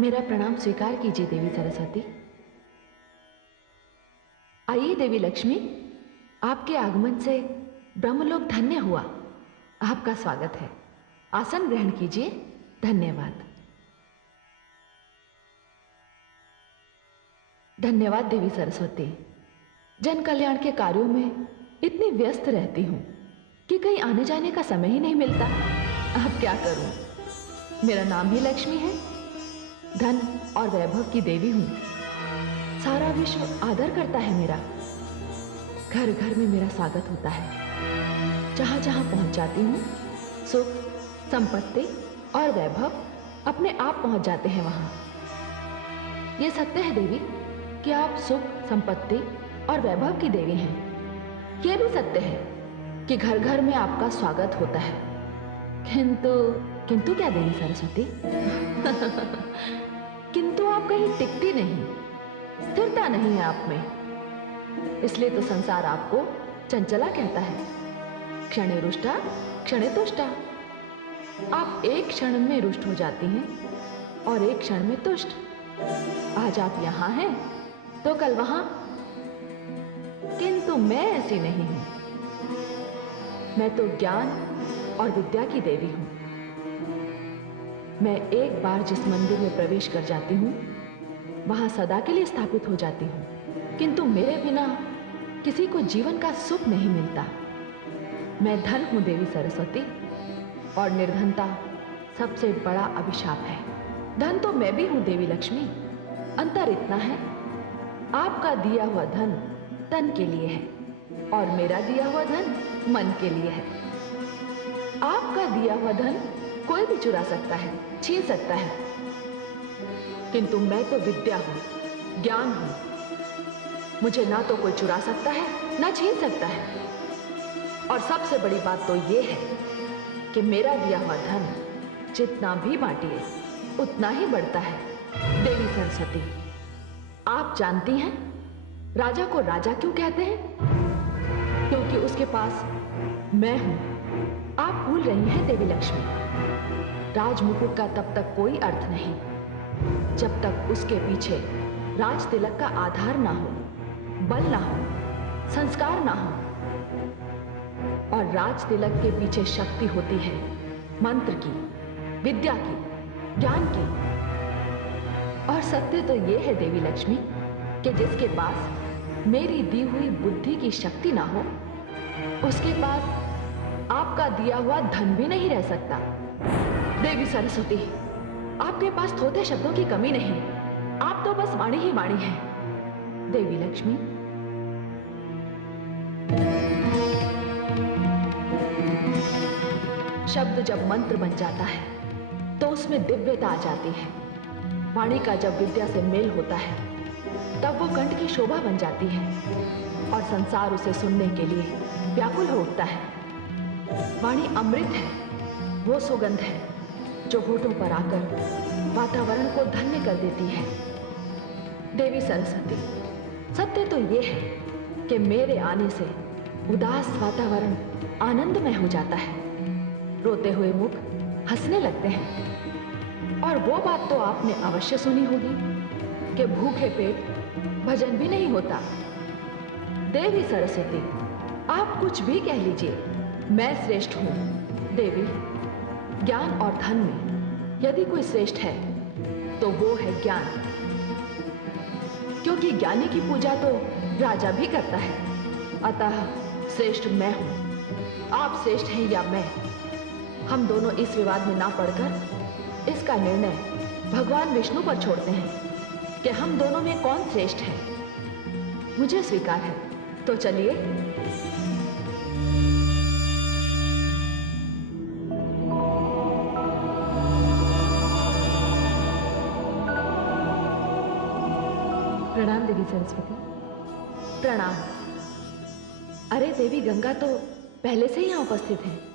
मेरा प्रणाम स्वीकार कीजिए देवी सरस्वती। आइए देवी लक्ष्मी, आपके आगमन से ब्रह्मलोक धन्य हुआ। आपका स्वागत है, आसन ग्रहण कीजिए। धन्यवाद। धन्यवाद देवी सरस्वती। जन कल्याण के कार्यों में इतनी व्यस्त रहती हूं कि कहीं आने जाने का समय ही नहीं मिलता। अब क्या करूं? मेरा नाम ही लक्ष्मी है, धन और वैभव की देवी हूं। सारा विश्व आदर करता है मेरा। घर घर में मेरा स्वागत होता है। जहां जहां पहुंच जाती हूं, सुख, संपत्ति और वैभव अपने आप पहुंच जाते हैं वहां। यह सत्य है देवी कि आप सुख, संपत्ति और वैभव की देवी हैं। यह भी सत्य है कि घर घर में आपका स्वागत होता है। किंतु क्या देवी सरस्वती? किंतु आप कहीं टिकती नहीं, स्थिरता नहीं है आप में। इसलिए तो संसार आपको चंचला कहता है। क्षणे रुष्टा क्षणे तुष्टा। आप एक क्षण में रुष्ट हो जाती हैं और एक क्षण में तुष्ट। आज आप यहां हैं तो कल वहां। किंतु मैं ऐसी नहीं हूं। मैं तो ज्ञान और विद्या की देवी हूं। मैं एक बार जिस मंदिर में प्रवेश कर जाती हूं, वहां सदा के लिए स्थापित हो जाती हूं। किंतु मेरे बिना किसी को जीवन का सुख नहीं मिलता। मैं धन हूं देवी सरस्वती, और निर्धनता सबसे बड़ा अभिशाप है। धन तो मैं भी हूं देवी लक्ष्मी। अंतर इतना है, आपका दिया हुआ धन तन के लिए है और मेरा दिया हुआ धन मन के लिए है। आपका दिया हुआ धन कोई भी चुरा सकता है, छीन सकता है, किंतु मैं तो विद्या हूं, ज्ञान हूं। मुझे ना तो कोई चुरा सकता है ना छीन सकता है। और सबसे बड़ी बात तो यह है कि मेरा दिया हुआ धन जितना भी बांटिए उतना ही बढ़ता है। देवी सरस्वती, आप जानती हैं राजा को राजा क्यों कहते हैं? क्योंकि उसके पास मैं हूं। आप भूल रही हैं देवी लक्ष्मी, राजमुकुट का तब तक कोई अर्थ नहीं जब तक उसके पीछे राज तिलक का आधार ना हो, बल ना हो, संस्कार ना हो। और राज तिलक के पीछे शक्ति होती है मंत्र की, विद्या की, ज्ञान की। और सत्य तो यह है देवी लक्ष्मी कि जिसके पास मेरी दी हुई बुद्धि की शक्ति ना हो, उसके पास आपका दिया हुआ धन भी नहीं रह सकता। देवी सरस्वती, आपके पास थोथे शब्दों की कमी नहीं। आप तो बस वाणी ही वाणी हैं। देवी लक्ष्मी, शब्द जब मंत्र बन जाता है तो उसमें दिव्यता आ जाती है। वाणी का जब विद्या से मेल होता है तब वो कंठ की शोभा बन जाती है और संसार उसे सुनने के लिए व्याकुल हो उठता है। वाणी अमृत है, वो सुगंध है जो होठों पर आकर वातावरण को धन्य कर देती है। देवी सरस्वती, सत्य तो ये है कि मेरे आने से उदास वातावरण आनंदमय हो जाता है। रोते हुए मुख हंसने लगते हैं। और वो बात तो आपने अवश्य सुनी होगी कि भूखे पेट भजन भी नहीं होता। देवी सरस्वती, आप कुछ भी कह लीजिए, मैं श्रेष्ठ हूं। देवी, ज्ञान और धन में यदि कोई श्रेष्ठ है तो वो है ज्ञान। क्योंकि ज्ञानी की पूजा तो राजा भी करता है। अतः श्रेष्ठ मैं हूं। आप श्रेष्ठ हैं या मैं, हम दोनों इस विवाद में ना पड़कर इसका निर्णय भगवान विष्णु पर छोड़ते हैं कि हम दोनों में कौन श्रेष्ठ है। मुझे स्वीकार है, तो चलिए। प्रणाम देवी सरस्वती। प्रणाम। अरे देवी गंगा तो पहले से ही यहां उपस्थित है।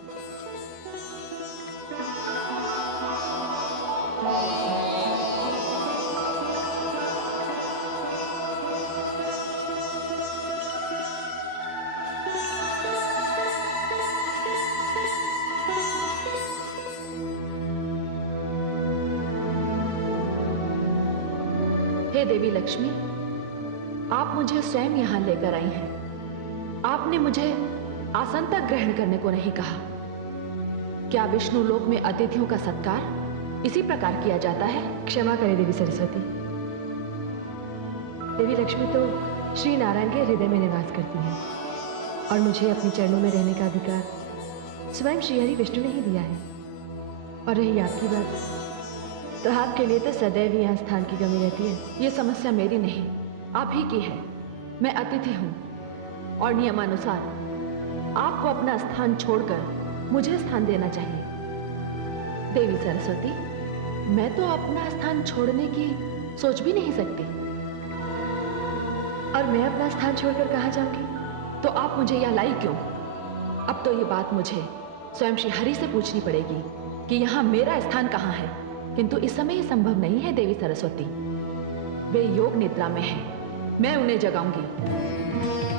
हे देवी लक्ष्मी, आप मुझे स्वयं यहां लेकर आई हैं। आपने मुझे आसन तक ग्रहण करने को नहीं कहा। क्या विष्णु लोक में अतिथियों का सत्कार इसी प्रकार किया जाता है? क्षमा करें देवी सरस्वती। देवी लक्ष्मी तो श्री नारायण के हृदय में निवास करती है और मुझे अपने चरणों में रहने का अधिकार स्वयं श्रीहरि विष्णु ने ही दिया है। और रही आपकी बात, तो आपके लिए तो सदैव ही यहाँ स्थान की कमी रहती है। ये समस्या मेरी नहीं, आप ही की है। मैं अतिथि हूं और नियमानुसार आपको अपना स्थान छोड़कर मुझे स्थान देना चाहिए। देवी सरस्वती, मैं तो अपना स्थान छोड़ने की सोच भी नहीं सकती। और मैं अपना स्थान छोड़कर कहाँ जाऊंगी? तो आप मुझे यहाँ लाई क्यों? अब तो ये बात मुझे स्वयं श्री हरि से पूछनी पड़ेगी कि यहाँ मेरा स्थान कहाँ है। किंतु इस समय ये संभव नहीं है देवी सरस्वती। वे योग निद्रा में हैं। मैं उन्हें जगाऊंगी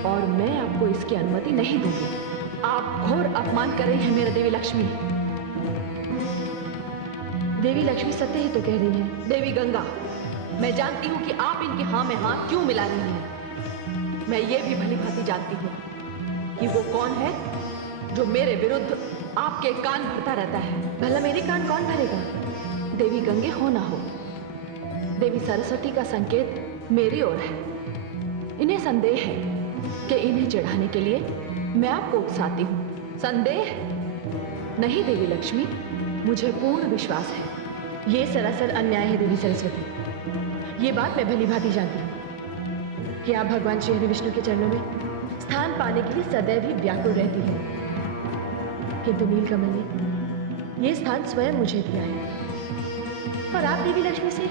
और मैं आपको इसकी अनुमति नहीं दूंगी। आप घोर अपमान कर रही हैं मेरा देवी लक्ष्मी। देवी लक्ष्मी सत्य ही तो कह रही है। देवी गंगा, मैं जानती हूं कि आप इनकी हाँ में हाँ क्यों मिला रही हैं। मैं ये भी भली भांति जानती हूं कि वो कौन है जो मेरे विरुद्ध आपके कान भरता रहता है। भला मेरे कान कौन भरेगा? देवी गंगे हो ना हो, देवी सरस्वती का संकेत मेरी ओर है। इन्हें संदेह है कि इन्हें चढ़ाने के लिए मैं आपको उकसाती हूं। संदेह नहीं देवी लक्ष्मी, मुझे पूर्ण विश्वास है। ये सरासर अन्याय है देवी सरस्वती। ये बात मैं भली भांति जानती हूँ कि आप भगवान श्री हरि विष्णु के चरणों में स्थान पाने के लिए सदैव ही व्याकुल रहती है। किंतु नीलकमल ने यह स्थान स्वयं मुझे दिया है और आप देवी लक्ष्मी से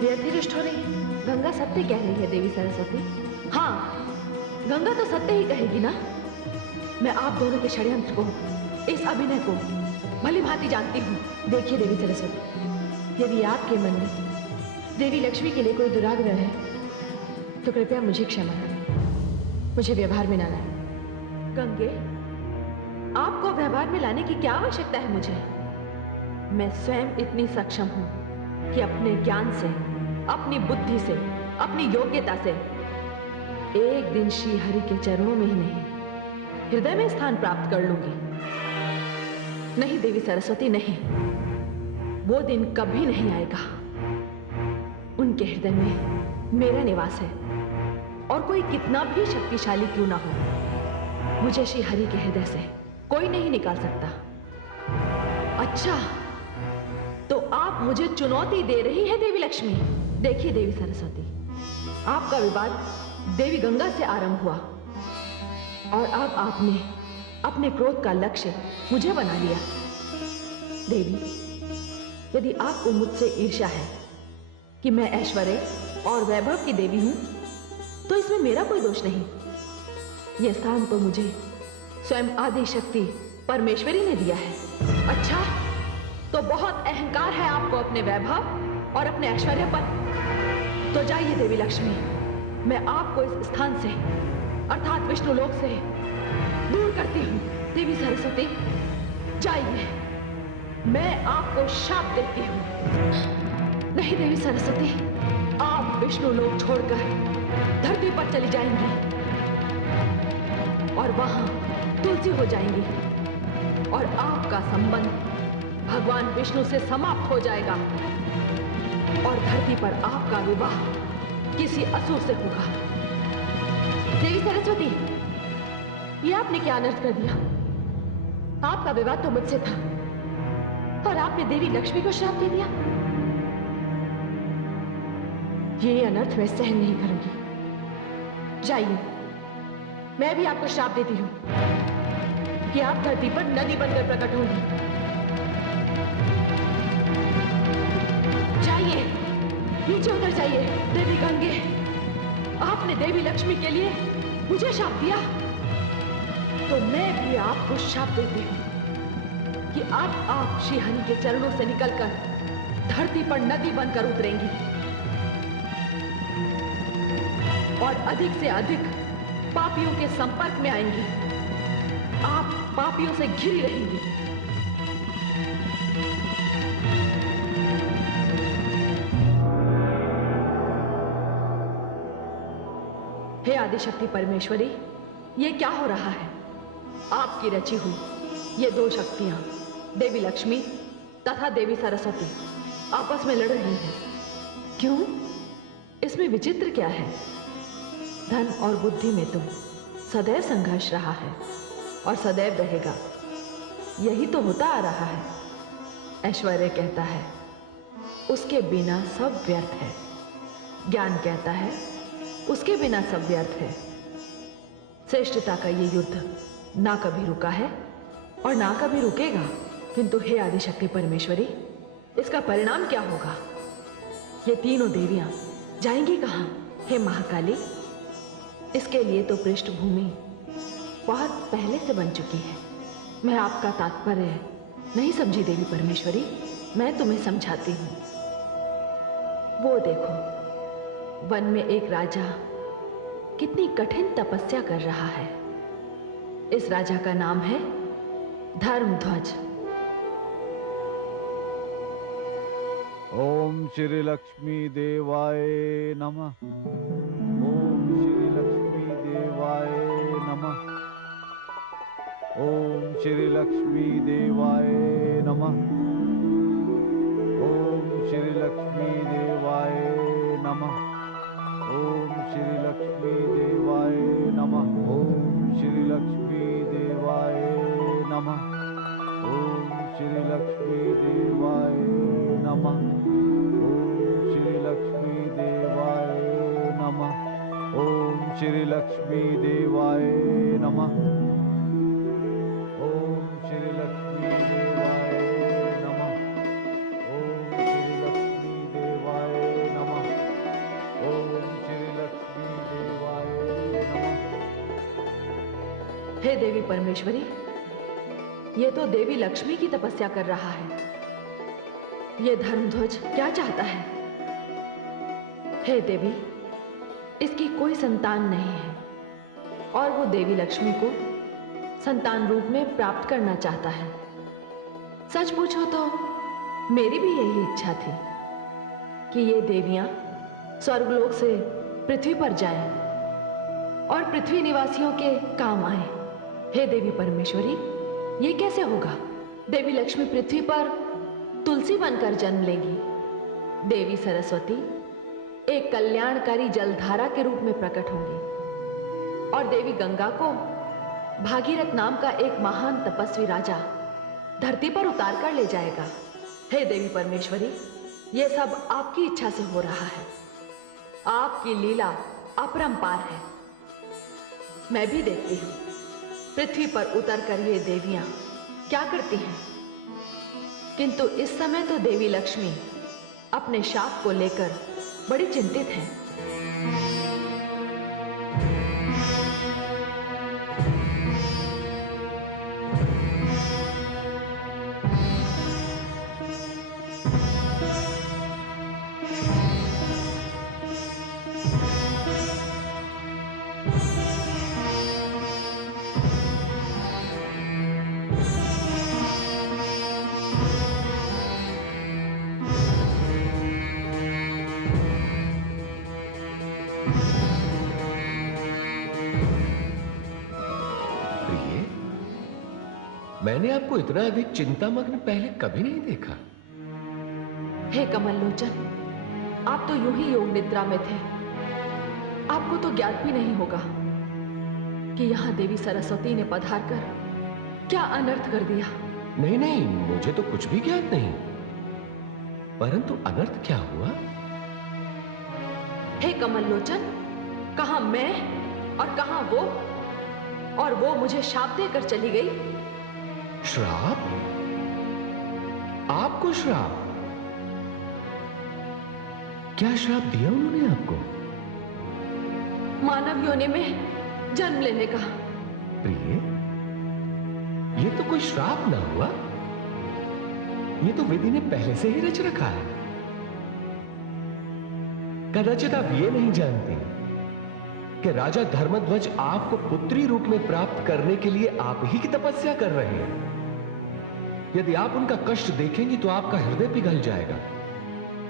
व्यर्थ ही रुष्ट हो रही है। गंगा सत्य कह रही है देवी सरस्वती। हाँ, गंगा तो सत्य ही कहेगी ना। मैं आप दोनों के षड्यंत्र को, इस अभिनय को भली भांति जानती हूँ। देखिए देवी सरस्वती, यदि आपके मन में देवी लक्ष्मी के लिए कोई दुराग्रह है तो कृपया मुझे क्षमा करें। मुझे व्यवहार में ना लाएं। गंगे, आपको व्यवहार में लाने की क्या आवश्यकता है मुझे? मैं स्वयं इतनी सक्षम हूं कि अपने ज्ञान से, अपनी बुद्धि से, अपनी योग्यता से एक दिन श्री हरि के चरणों में ही नहीं, हृदय में स्थान प्राप्त कर लूंगी। नहीं देवी सरस्वती, नहीं, वो दिन कभी नहीं आएगा। उनके हृदय में मेरा निवास है और कोई कितना भी शक्तिशाली क्यों ना हो, मुझे श्री हरि के हृदय से कोई नहीं निकाल सकता। अच्छा, तो आप मुझे चुनौती दे रही है देवी लक्ष्मी। देखिए देवी सरस्वती, आपका विवाद देवी गंगा से आरंभ हुआ और अब आपने अपने क्रोध का लक्ष्य मुझे बना लिया। देवी, यदि आपको मुझसे ईर्ष्या है कि मैं ऐश्वर्य और वैभव की देवी हूं, तो इसमें मेरा कोई दोष नहीं। यह स्थान तो मुझे स्वयं आदि शक्ति परमेश्वरी ने दिया है। अच्छा, तो बहुत अहंकार है आपको अपने वैभव और अपने ऐश्वर्य पर। तो जाइए देवी लक्ष्मी, मैं आपको इस स्थान से अर्थात विष्णु लोक से दूर करती हूं। देवी सरस्वती, जाइए, मैं आपको शाप देती हूं। नहीं देवी सरस्वती, आप विष्णु लोक छोड़कर धरती पर चली जाएंगी और वहां तुलसी हो जाएंगी और आपका संबंध भगवान विष्णु से समाप्त हो जाएगा और धरती पर आपका विवाह किसी असुर से होगा। देवी सरस्वती, ये आपने क्या अनर्थ कर दिया? आपका विवाह तो मुझसे था और आपने देवी लक्ष्मी को श्राप दे दिया। ये अनर्थ मैं सहन नहीं करूंगी। जाइए, मैं भी आपको श्राप देती हूं कि आप धरती पर नदी बनकर प्रकट होंगी। जाइए, नीचे उतर जाइए। देवी गंगे, आपने देवी लक्ष्मी के लिए मुझे शाप दिया, तो मैं भी आपको शाप देती हूं कि अब आप श्री हरि के चरणों से निकलकर धरती पर नदी बनकर उतरेंगी और अधिक से अधिक पापियों के संपर्क में आएंगी। आप पापियों से घिरी रहेंगी। आदिशक्ति परमेश्वरी, ये क्या हो रहा है? आपकी रची हुई ये दो शक्तियां, देवी लक्ष्मी तथा देवी सरस्वती, आपस में लड़ रही हैं। क्यों? इसमें विचित्र क्या है? धन और बुद्धि में तो सदैव संघर्ष रहा है और सदैव रहेगा। यही तो होता आ रहा है। ऐश्वर्य कहता है उसके बिना सब व्यर्थ है। ज्ञान कहता है उसके बिना सब व्यर्थ है। श्रेष्ठता का ये युद्ध ना कभी रुका है और ना कभी रुकेगा। किंतु हे आदिशक्ति परमेश्वरी, इसका परिणाम क्या होगा? ये तीनों देवियां जाएंगी कहां? हे महाकाली, इसके लिए तो पृष्ठभूमि बहुत पहले से बन चुकी है। मैं आपका तात्पर्य नहीं समझी देवी परमेश्वरी, मैं तुम्हें समझाती हूं। वो देखो, वन में एक राजा कितनी कठिन तपस्या कर रहा है। इस राजा का नाम है धर्मध्वज। ओम श्री लक्ष्मी देवाय नमः। ओम श्री लक्ष्मी देवाय नमः। ओम श्री लक्ष्मी देवाय नमः। ओम श्री लक्ष्मी देवाय नमः। ओम श्री लक्ष्मी देवाय नमः। ओम श्री लक्ष्मी देवाय नमः। ओम श्री लक्ष्मी देवाय नमः। ओम श्री लक्ष्मी देवाय नमः। ओम श्री लक्ष्मी देवाय नमः। ओम श्री लक्ष्मी देवाय नमः। ओम श्री लक्ष्मी देवाय नमः। ओम श्री लक्ष्मी देवाय नमः। हे देवी परमेश्वरी, ये तो देवी लक्ष्मी की तपस्या कर रहा है। ये धर्मध्वज क्या चाहता है? हे देवी, इसकी कोई संतान नहीं है और वो देवी लक्ष्मी को संतान रूप में प्राप्त करना चाहता है। सच पूछो तो मेरी भी यही इच्छा थी कि ये देवियां स्वर्गलोक से पृथ्वी पर जाएं और पृथ्वी निवासियों के काम आए। हे देवी परमेश्वरी, ये कैसे होगा? देवी लक्ष्मी पृथ्वी पर तुलसी बनकर जन्म लेंगी। देवी सरस्वती एक कल्याणकारी जलधारा के रूप में प्रकट होंगी और देवी गंगा को भागीरथ नाम का एक महान तपस्वी राजा धरती पर उतार कर ले जाएगा। हे देवी परमेश्वरी, ये सब आपकी इच्छा से हो रहा है। आपकी लीला अपरंपार है। मैं भी देखती हूं पृथ्वी पर उतर कर ये देवियां क्या करती हैं। किंतु इस समय तो देवी लक्ष्मी अपने शाप को लेकर बड़ी चिंतित हैं। मैंने आपको इतना अधिक चिंतामग्न पहले कभी नहीं देखा। हे कमल लोचन, आप तो यूं ही योग निद्रा में थे। आपको तो ज्ञात भी नहीं होगा कि यहां देवी सरस्वती ने पधार कर क्या अनर्थ कर दिया। नहीं नहीं, मुझे तो कुछ भी ज्ञात नहीं। परंतु अनर्थ क्या हुआ? हे कमल लोचन, कहां मैं और कहां वो, और वो मुझे शाप देकर चली गई। श्राप? आपको श्राप? क्या श्राप दिया उन्होंने आपको? मानव योनि में जन्म लेने का। प्रिय, ये तो कोई श्राप ना हुआ। ये तो विधि ने पहले से ही रच रखा है। कदाचित आप ये नहीं जानते कि राजा धर्मध्वज आपको पुत्री रूप में प्राप्त करने के लिए आप ही की तपस्या कर रहे हैं। यदि आप उनका कष्ट देखेंगी तो आपका हृदय पिघल जाएगा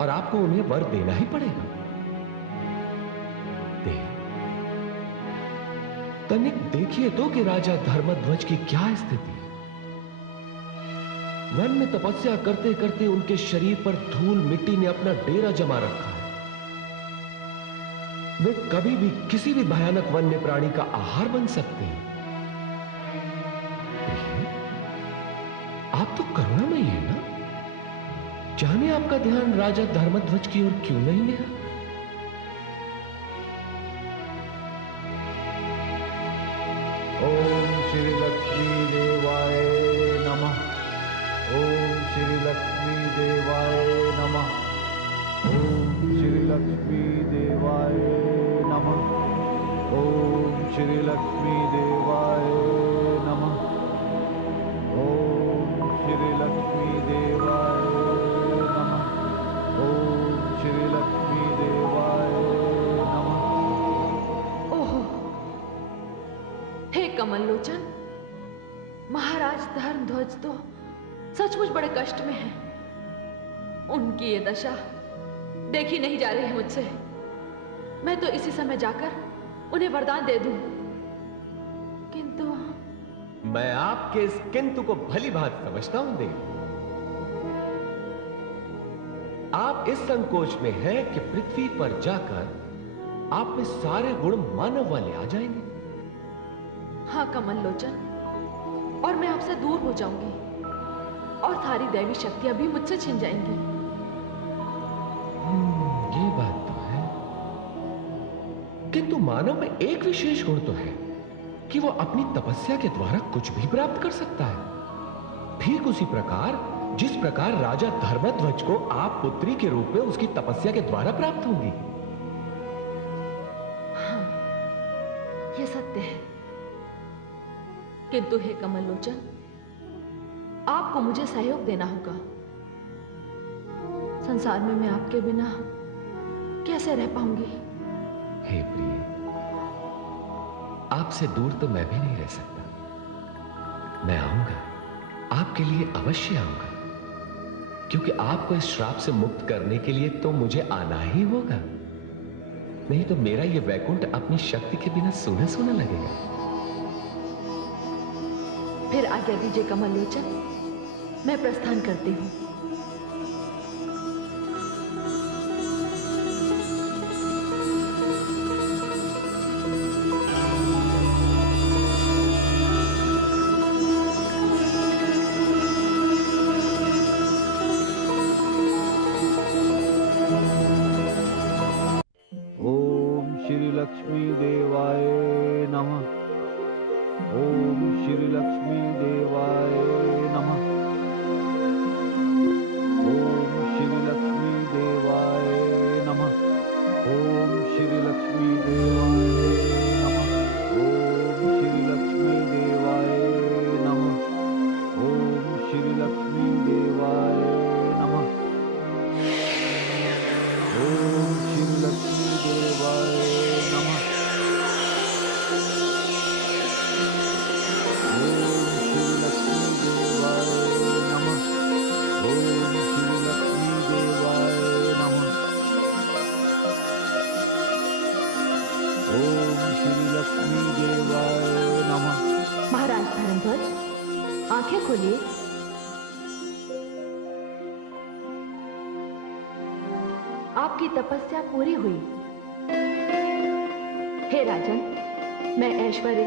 और आपको उन्हें वर देना ही पड़ेगा। तनिक देखिए तो कि राजा धर्मध्वज की क्या स्थिति है। वन में तपस्या करते करते उनके शरीर पर धूल मिट्टी ने अपना डेरा जमा रखा है। वे कभी भी किसी भी भयानक वन्य प्राणी का आहार बन सकते हैं। आप तो करुणामयी है ना? जाने आपका ध्यान राजा धर्मध्वज की ओर क्यों नहीं गया? ओम श्री लक्ष्मी देवाय नमः। ओम श्री लक्ष्मी देवाय नमः। ओम श्री लक्ष्मी देवाय नमः। ओम श्री लक्ष्मी देवाय नमः। ओम श्री लक्ष्मी देवाय नमः। ओम श्री लक्ष्मी देवाय नमः। ओहो, हे कमल लोचन, महाराज धर्मध्वज तो सचमुच बड़े कष्ट में हैं। उनकी ये दशा देखी नहीं जा रही है मुझसे। मैं तो इसी समय जाकर उन्हें वरदान दे दूं, किंतु मैं आपके इस किंतु को भली भांति समझता हूं देव। आप इस संकोच में हैं कि पृथ्वी पर जाकर आप में सारे गुण मानव वाले आ जाएंगे। हाँ कमल लोचन, और मैं आपसे दूर हो जाऊंगी और सारी दैवी शक्तियां भी मुझसे छिन जाएंगी। ये बात तो है, किंतु मानव में एक विशेष गुण तो है कि वो अपनी तपस्या के द्वारा कुछ भी प्राप्त कर सकता है। ठीक उसी प्रकार जिस प्रकार राजा धर्मध्वज को आप पुत्री के रूप में उसकी तपस्या के द्वारा प्राप्त होंगी। हाँ, यह सत्य है, किंतु हे कमल लोचन, आपको मुझे सहयोग देना होगा। संसार में मैं आपके बिना कैसे रह पाऊंगी? हे प्रिय, आपसे दूर तो मैं भी नहीं रह सकता। मैं आऊंगा, आपके लिए अवश्य आऊंगा, क्योंकि आपको इस श्राप से मुक्त करने के लिए तो मुझे आना ही होगा। नहीं तो मेरा यह वैकुंठ अपनी शक्ति के बिना सूना सूना लगेगा। फिर आज्ञा दीजिए कमल लोचन, मैं प्रस्थान करती हूं। ओम श्री लक्ष्मी देवाय नमः। ओम श्री लक्ष्मी देवाय नमः। ओम श्री लक्ष्मी देवाय नमः। ओम श्री लक्ष्मी देवाय नमः। ओम श्री लक्ष्मी देवाय नमः। ओम श्री लक्ष्मी देवाय नमः। ओम श्री लक्ष्मी देवाय नमः। महाराज धर्मध्वज, आंखें खोलिए। आपकी तपस्या पूरी हुई। हे राजन, मैं ऐश्वर्य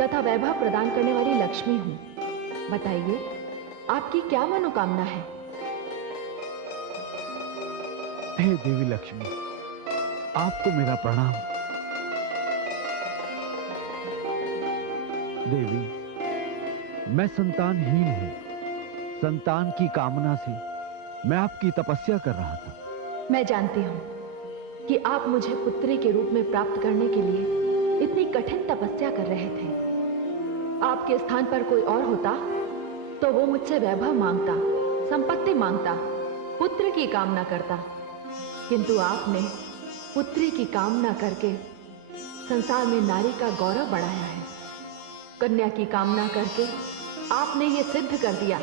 तथा वैभव प्रदान करने वाली लक्ष्मी हूं। बताइए, आपकी क्या मनोकामना है? हे देवी लक्ष्मी, आपको मेरा प्रणाम। देवी, मैं संतानहीन हूं। संतान की कामना से मैं आपकी तपस्या कर रहा था। मैं जानती हूं कि आप मुझे पुत्री के रूप में प्राप्त करने के लिए इतनी कठिन तपस्या कर रहे थे। आपके स्थान पर कोई और होता तो वो मुझसे वैभव मांगता, संपत्ति मांगता, पुत्र की कामना करता, किंतु आपने पुत्री की कामना करके संसार में नारी का गौरव बढ़ाया है। कन्या की कामना करके आपने ये सिद्ध कर दिया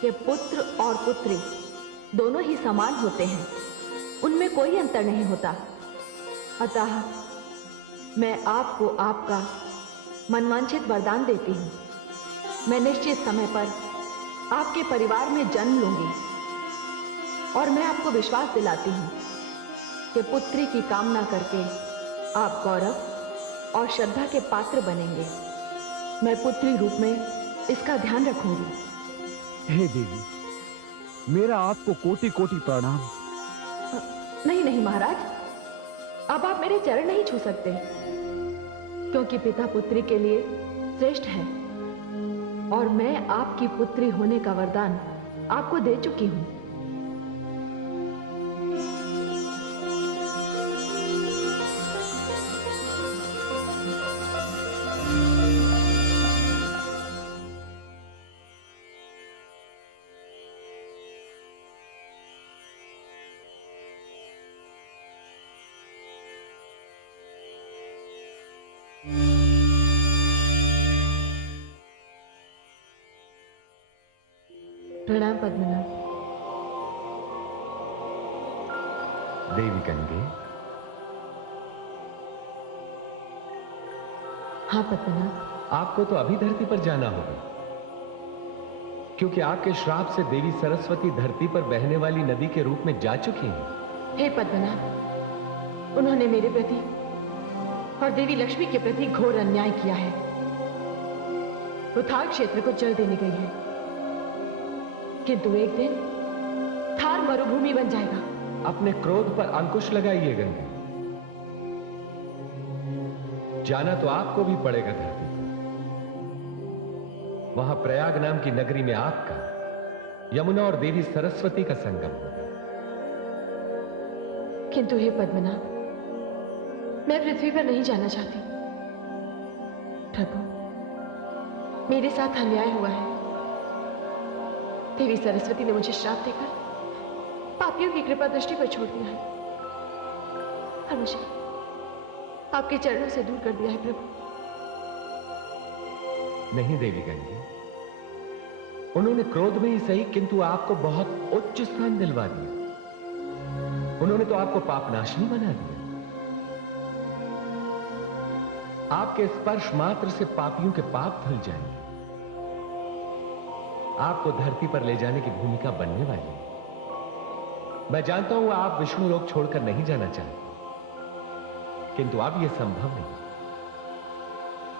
कि पुत्र और पुत्री दोनों ही समान होते हैं, उनमें कोई अंतर नहीं होता। अतः मैं आपको आपका मनवांछित वरदान देती हूं। मैं निश्चित समय पर आपके परिवार में जन्म लूंगी और मैं आपको विश्वास दिलाती हूं कि पुत्री की कामना करके आप गौरव और श्रद्धा के पात्र बनेंगे। मैं पुत्री रूप में इसका ध्यान रखूंगी। हे देवी, मेरा आपको कोटि कोटि प्रणाम। नहीं नहीं महाराज, अब आप मेरे चरण नहीं छू सकते, क्योंकि पिता पुत्री के लिए श्रेष्ठ है और मैं आपकी पुत्री होने का वरदान आपको दे चुकी हूं। प्रणाम पद्मनाभ। देवी गंगे, हाँ पद्मनाभ। आपको तो अभी धरती पर जाना होगा, क्योंकि आपके श्राप से देवी सरस्वती धरती पर बहने वाली नदी के रूप में जा चुकी हैं। हे पद्मनाभ, उन्होंने मेरे प्रति और देवी लक्ष्मी के प्रति घोर अन्याय किया है। वो थार क्षेत्र को जल देने गई है, किंतु एक दिन थार मरुभूमि बन जाएगा। अपने क्रोध पर अंकुश लगाइए गंगे। जाना तो आपको भी पड़ेगा धरती पर। वहां प्रयाग नाम की नगरी में आपका यमुना और देवी सरस्वती का संगम होगा। किंतु हे पद्मनाभ, मैं पृथ्वी पर नहीं जाना चाहती। प्रभु, मेरे साथ अन्याय हुआ है। देवी सरस्वती ने मुझे श्राप देकर पापियों की कृपा दृष्टि पर छोड़ दिया है और मुझे आपके चरणों से दूर कर दिया है प्रभु। नहीं देवी गंगे, उन्होंने क्रोध में ही सही, किंतु आपको बहुत उच्च स्थान दिलवा दिया। उन्होंने तो आपको पापनाशनी बना दिया। आपके स्पर्श मात्र से पापियों के पाप धुल जाएंगे। आपको धरती पर ले जाने की भूमिका बनने वाली है। मैं जानता हूं आप विष्णु लोक छोड़कर नहीं जाना चाहते, किंतु अब यह संभव नहीं।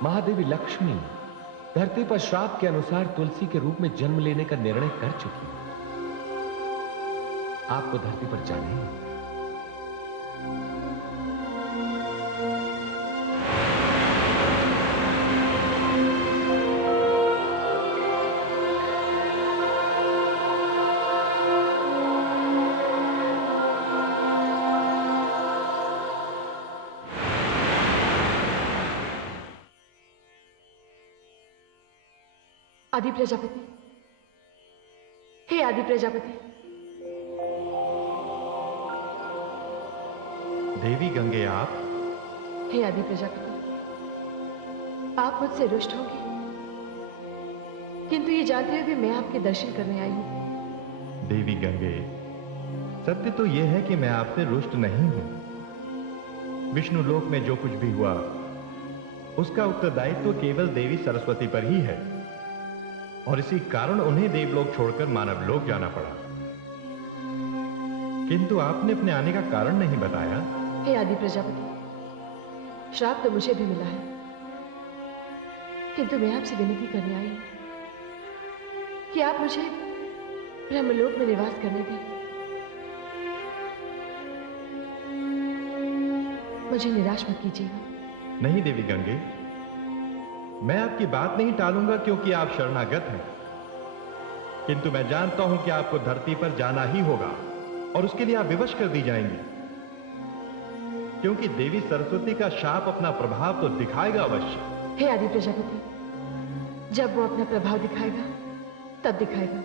महादेवी लक्ष्मी धरती पर श्राप के अनुसार तुलसी के रूप में जन्म लेने का निर्णय कर चुकी है। आपको धरती पर जाना ही है। आदि प्रजापति, हे आदि प्रजापति। देवी गंगे, आप? हे आदि प्रजापति, आप मुझसे रुष्ट होंगे, किंतु ये जानते हुए भी मैं आपके दर्शन करने आई हूं। देवी गंगे, सत्य तो यह है कि मैं आपसे रुष्ट नहीं हूं। विष्णु लोक में जो कुछ भी हुआ, उसका उत्तरदायित्व केवल देवी सरस्वती पर ही है, और इसी कारण उन्हें देवलोक छोड़कर मानव लोक जाना पड़ा। किंतु आपने अपने आने का कारण नहीं बताया। हे आदि प्रजापति, श्राप तो मुझे भी मिला है, किंतु मैं आपसे विनती करने आई हूं कि आप मुझे ब्रह्मलोक में निवास करने दें। मुझे निराश मत कीजिएगा। नहीं देवी गंगे, मैं आपकी बात नहीं टालूंगा, क्योंकि आप शरणागत हैं। किंतु मैं जानता हूं कि आपको धरती पर जाना ही होगा, और उसके लिए आप विवश कर दी जाएंगी, क्योंकि देवी सरस्वती का शाप अपना प्रभाव तो दिखाएगा अवश्य। हे आदि प्रजापति, जब वो अपना प्रभाव दिखाएगा तब दिखाएगा,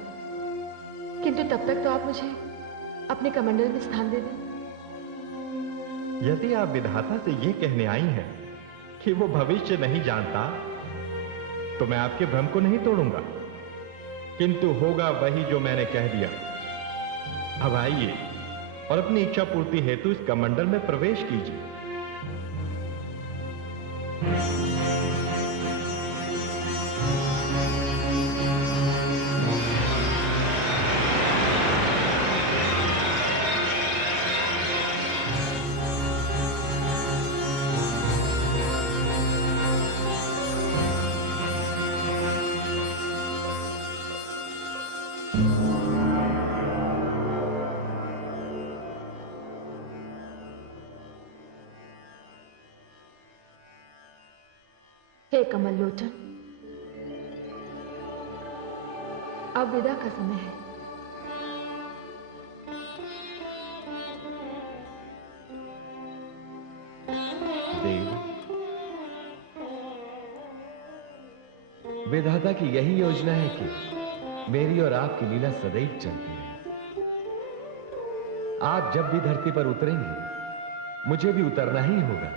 किंतु तब तक तो आप मुझे अपने कमंडल में स्थान दे दें। यदि आप विधाता से यह कहने आई हैं कि वो भविष्य नहीं जानता, तो मैं आपके भ्रम को नहीं तोड़ूंगा, किंतु होगा वही जो मैंने कह दिया। अब आइए और अपनी इच्छा पूर्ति हेतु इस कमंडल में प्रवेश कीजिए। हे कमल लोचन, अब विदा का समय है। देवी, विधाता की यही योजना है कि मेरी और आपकी लीला सदैव चलती रहे। आप जब भी धरती पर उतरेंगे मुझे भी उतरना ही होगा।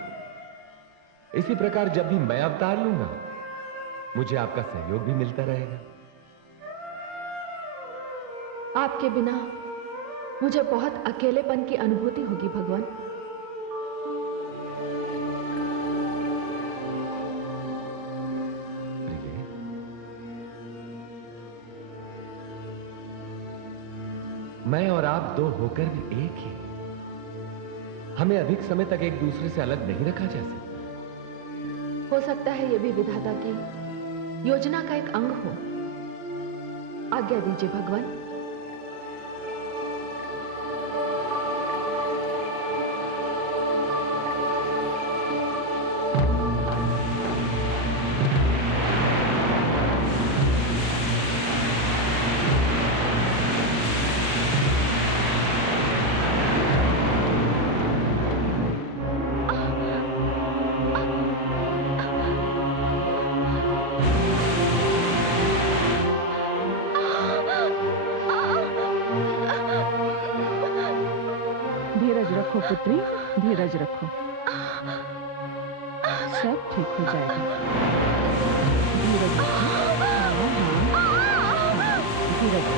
इसी प्रकार जब भी मैं अवतार लूंगा मुझे आपका सहयोग भी मिलता रहेगा। आपके बिना मुझे बहुत अकेलेपन की अनुभूति होगी भगवान। मैं और आप दो होकर भी एक ही, हमें अधिक समय तक एक दूसरे से अलग नहीं रखा जा सकता। हो सकता है यह भी विधाता की योजना का एक अंग हो। आज्ञा दीजिए भगवान। धीरज रखो पुत्री, धीरज रखो, सब ठीक हो जाएगा। धीरज रखो। हाँ, धीरज रखो।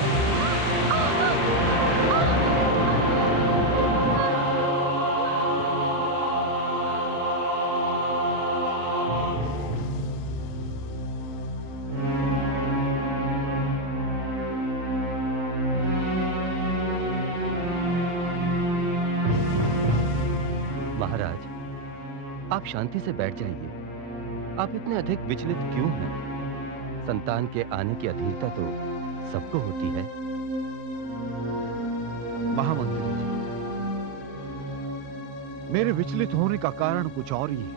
महाराज, आप शांति से बैठ जाइए। आप इतने अधिक विचलित क्यों हैं? संतान के आने की अधीरता तो सबको होती है। महामंत्री जी, मेरे विचलित होने का कारण कुछ और ही है।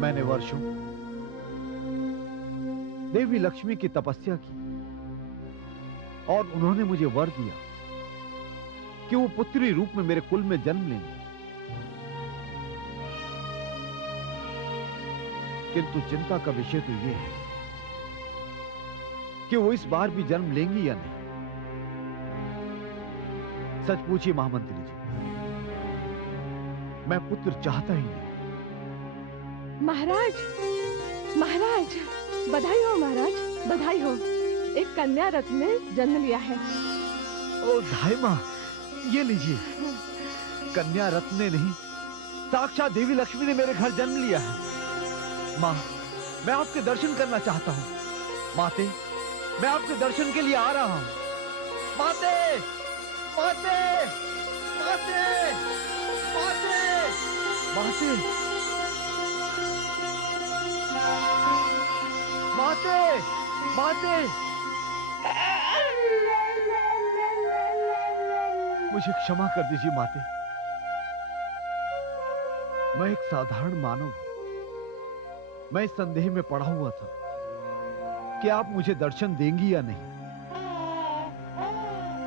मैंने वर्षों देवी लक्ष्मी की तपस्या की और उन्होंने मुझे वर दिया कि वो पुत्री रूप में मेरे कुल में जन्म लेंगे। किंतु चिंता का विषय तो यह है कि वो इस बार भी जन्म लेंगी या नहीं। सच पूछिए महामंत्री जी, मैं पुत्र चाहता ही नहीं। महाराज, महाराज, बधाई हो महाराज, बधाई हो। एक कन्या रत्न ने जन्म लिया है। ओ धाई मां, ये लीजिए। कन्या रत्न ने नहीं, साक्षात देवी लक्ष्मी ने मेरे घर जन्म लिया है। मां, मैं आपके दर्शन करना चाहता हूं। माते, मैं आपके दर्शन के लिए आ रहा हूं। माते, माते, माते, माते, माते, माते, माते। मुझे क्षमा कर दीजिए माते। मैं एक साधारण मानव हूं। मैं इस संदेह में पड़ा हुआ था कि आप मुझे दर्शन देंगी या नहीं।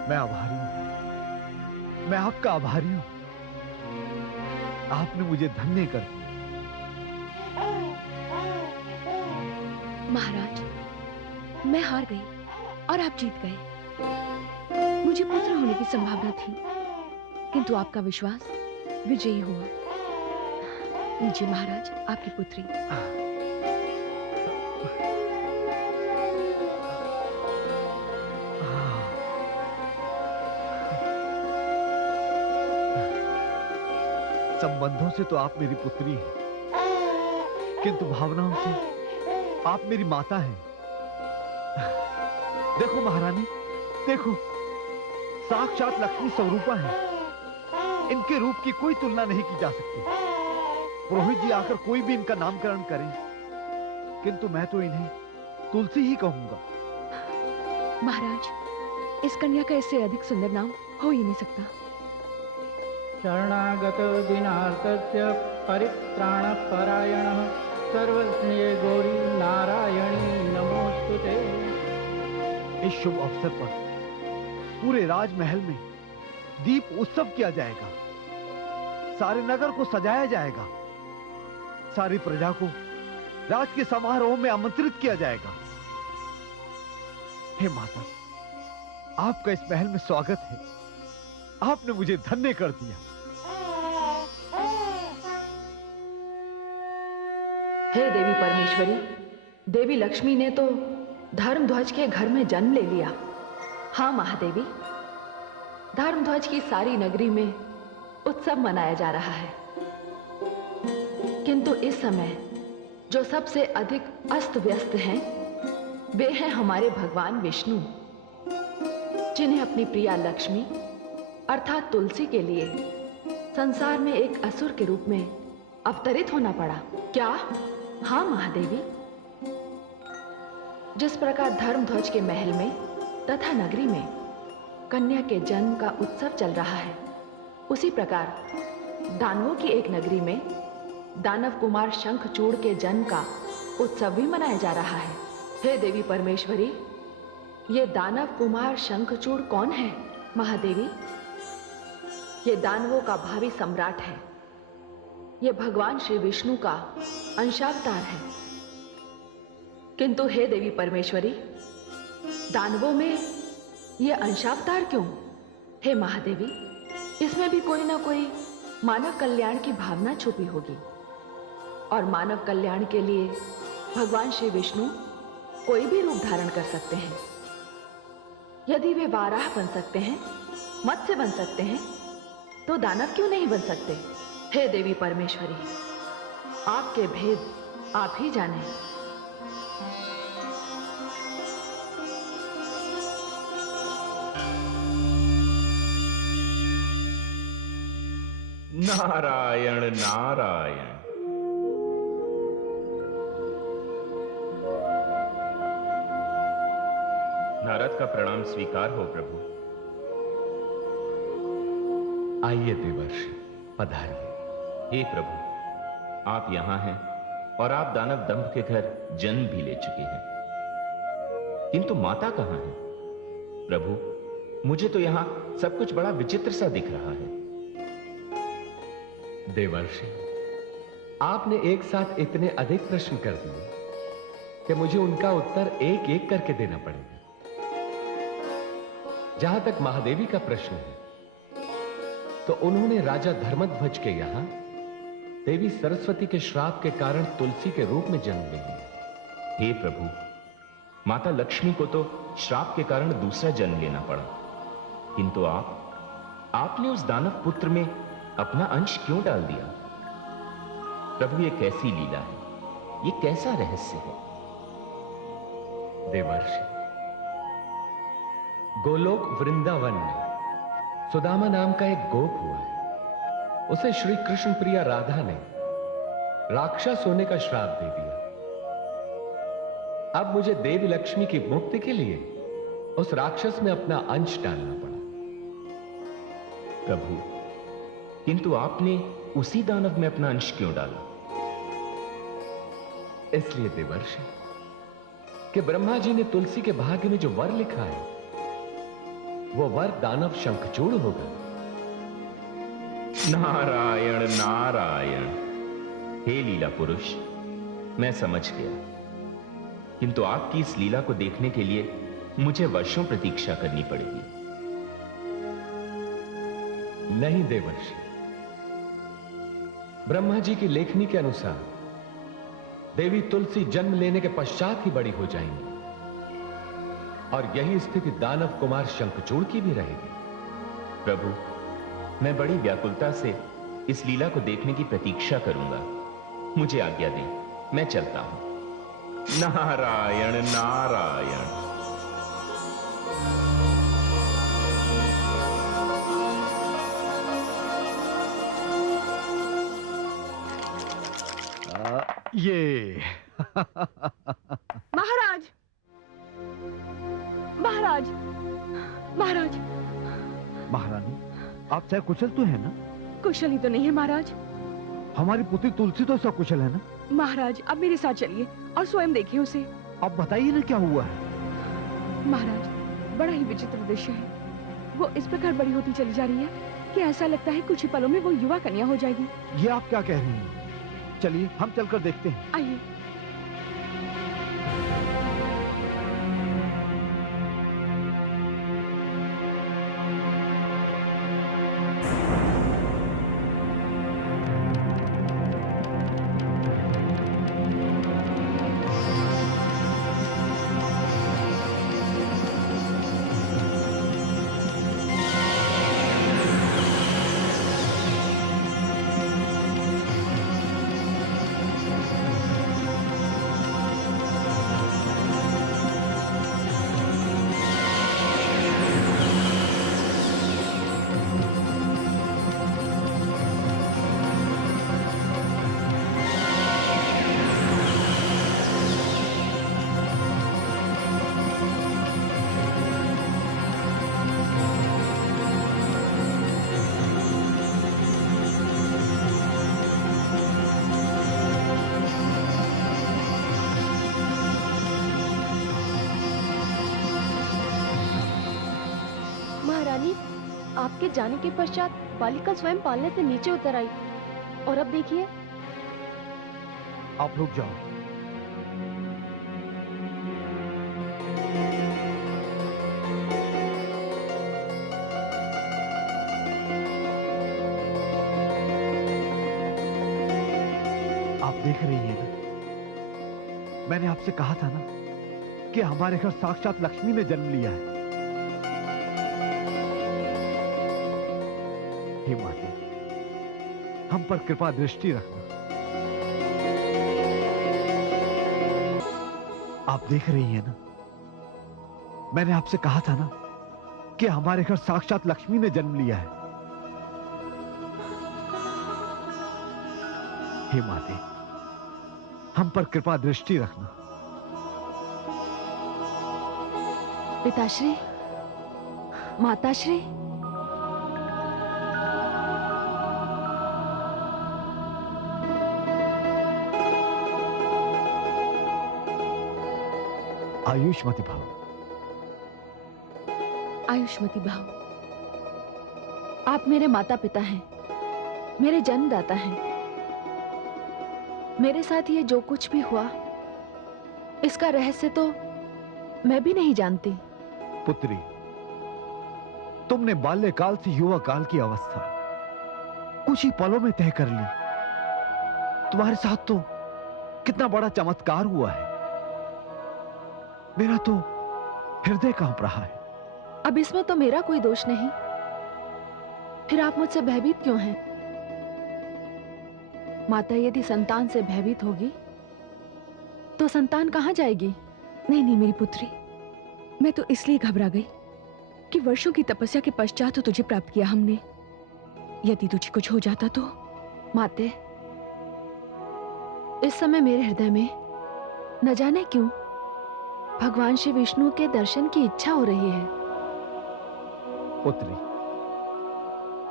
मैं आभारी हूं, मैं आपका आभारी हूं। आपने मुझे धन्य कर दिया। महाराज, मैं हार गई और आप जीत गए। मुझे पुत्र होने की संभावना थी, किंतु आपका विश्वास विजयी हुआ। लीजिए महाराज, आपकी पुत्री। संबंधों से तो आप मेरी पुत्री हैं, किंतु भावनाओं से आप मेरी माता हैं। देखो महारानी, देखो, साक्षात लक्ष्मी स्वरूपा है। इनके रूप की कोई तुलना नहीं की जा सकती। पुरोहित जी आकर कोई भी इनका नामकरण करें, किंतु मैं तो इन्हें तुलसी ही कहूंगा। महाराज, इस कन्या का इससे अधिक सुंदर नाम हो ही नहीं सकता। शरणागत दिनार्तस्य परित्राणपरायणः सर्वस्ये गौरी नारायणी नमोस्तुते। इस शुभ अवसर पर पूरे राजमहल में दीप उत्सव किया जाएगा, सारे नगर को सजाया जाएगा, सारी प्रजा को राज के समारोह में आमंत्रित किया जाएगा। हे माता, आपका इस महल में स्वागत है। आपने मुझे धन्य कर दिया। हे देवी परमेश्वरी, देवी लक्ष्मी ने तो धर्मध्वज के घर में जन्म ले लिया। हाँ महादेवी, धर्मध्वज की सारी नगरी में उत्सव मनाया जा रहा है, किंतु इस समय जो सबसे अधिक अस्त व्यस्त हैं, वे हैं हमारे भगवान विष्णु, जिन्हें अपनी प्रिया लक्ष्मी अर्थात तुलसी के लिए संसार में एक असुर के रूप में अवतरित होना पड़ा। क्या? हाँ महादेवी, जिस प्रकार धर्मध्वज के महल में तथा नगरी में कन्या के जन्म का उत्सव चल रहा है, उसी प्रकार दानवों की एक नगरी में दानव कुमार शंखचूड़ के जन्म का उत्सव भी मनाया जा रहा है। हे देवी परमेश्वरी, ये दानव कुमार शंखचूड़ कौन है? महादेवी, ये दानवों का भावी सम्राट है। ये भगवान श्री विष्णु का अंशावतार है। किंतु हे देवी परमेश्वरी, दानवों में ये अंशावतार क्यों? हे महादेवी, इसमें भी कोई ना कोई मानव कल्याण की भावना छुपी होगी, और मानव कल्याण के लिए भगवान श्री विष्णु कोई भी रूप धारण कर सकते हैं। यदि वे वाराह बन सकते हैं, मत्स्य बन सकते हैं, तो दानव क्यों नहीं बन सकते? हे देवी परमेश्वरी, आपके भेद आप ही जाने। नारायण नारायण। नारद का प्रणाम स्वीकार हो प्रभु। आइए देवर्षि, पधारिए। हे प्रभु, आप यहां हैं और आप दानव दंभ के घर जन्म भी ले चुके हैं, किंतु माता कहां है? प्रभु, मुझे तो यहां सब कुछ बड़ा विचित्र सा दिख रहा है। देवर्षि, आपने एक साथ इतने अधिक प्रश्न कर दिए कि मुझे उनका उत्तर एक एक करके देना पड़ेगा। जहां तक महादेवी का प्रश्न है, तो उन्होंने राजा धर्मध्वज के यहां देवी सरस्वती के श्राप के कारण तुलसी के रूप में जन्म ले लिया। हे प्रभु, माता लक्ष्मी को तो श्राप के कारण दूसरा जन्म लेना पड़ा, किंतु आपने उस दानव पुत्र में अपना अंश क्यों डाल दिया? प्रभु, ये कैसी लीला है? ये कैसा रहस्य है? देवर्षि, गोलोक वृंदावन में सुदामा नाम का एक गोप हुआ है। उसे श्री कृष्ण प्रिया राधा ने राक्षस होने का श्राप दे दिया। अब मुझे देवी लक्ष्मी की मुक्ति के लिए उस राक्षस में अपना अंश डालना पड़ा। प्रभु, किंतु आपने उसी दानव में अपना अंश क्यों डाला? इसलिए देवर्षि कि ब्रह्मा जी ने तुलसी के भाग्य में जो वर लिखा है, वो वर दानव शंखचूड़ होगा। नारायण नारायण। हे लीला पुरुष, मैं समझ गया, किंतु आपकी इस लीला को देखने के लिए मुझे वर्षों प्रतीक्षा करनी पड़ेगी। नहीं देवर्षि, ब्रह्मा जी की लेखनी के अनुसार देवी तुलसी जन्म लेने के पश्चात ही बड़ी हो जाएंगी, और यही स्थिति दानव कुमार शंखचूड़ की भी रहेगी। प्रभु, मैं बड़ी व्याकुलता से इस लीला को देखने की प्रतीक्षा करूंगा। मुझे आज्ञा दें, मैं चलता हूं। नारायण नारायण। ये महाराज, महाराज, महाराज। महारानी, आप चाहे कुशल तो है ना? कुशल ही तो नहीं है महाराज। हमारी पुत्री तुलसी तो सब कुशल है ना? महाराज अब मेरे साथ चलिए और स्वयं देखिए उसे। अब बताइए ना क्या हुआ है। महाराज बड़ा ही विचित्र दृश्य है। वो इस प्रकार बड़ी होती चली जा रही है कि ऐसा लगता है कुछ ही पलों में वो युवा कन्या हो जाएगी। ये आप क्या कह रही हैं? चलिए हम चलकर देखते हैं। आइए। महारानी, आपके जाने के पश्चात बालिका स्वयं पालने से नीचे उतर आई और अब देखिए। आप रुक जाओ। आप देख रही हैं ना, मैंने आपसे कहा था ना कि हमारे घर साक्षात लक्ष्मी ने जन्म लिया है। हे माते, हम पर कृपा दृष्टि रखना। आप देख रही हैं ना, मैंने आपसे कहा था ना कि हमारे घर साक्षात लक्ष्मी ने जन्म लिया है। हे माते, हम पर कृपा दृष्टि रखना। पिताश्री, माताश्री, आयुष्मती भाव। आयुष्मती भाव। आप मेरे माता पिता हैं, मेरे जन्मदाता हैं। मेरे साथ ये जो कुछ भी हुआ, इसका रहस्य तो मैं भी नहीं जानती। पुत्री, तुमने बाल्यकाल से युवा काल की अवस्था कुछ ही पलों में तय कर ली। तुम्हारे साथ तो कितना बड़ा चमत्कार हुआ है। मेरा तो हृदय कांप रहा है। अब इसमें तो मेरा कोई दोष नहीं, फिर आप मुझसे भयभीत क्यों हैं? माता यदि संतान से भयभीत होगी तो संतान कहां जाएगी? नहीं नहीं मेरी पुत्री, मैं तो इसलिए घबरा गई कि वर्षों की तपस्या के पश्चात तो तुझे प्राप्त किया हमने। यदि तुझे कुछ हो जाता तो। माते, इस समय मेरे हृदय में न जाने क्यों भगवान श्री विष्णु के दर्शन की इच्छा हो रही है। पुत्री,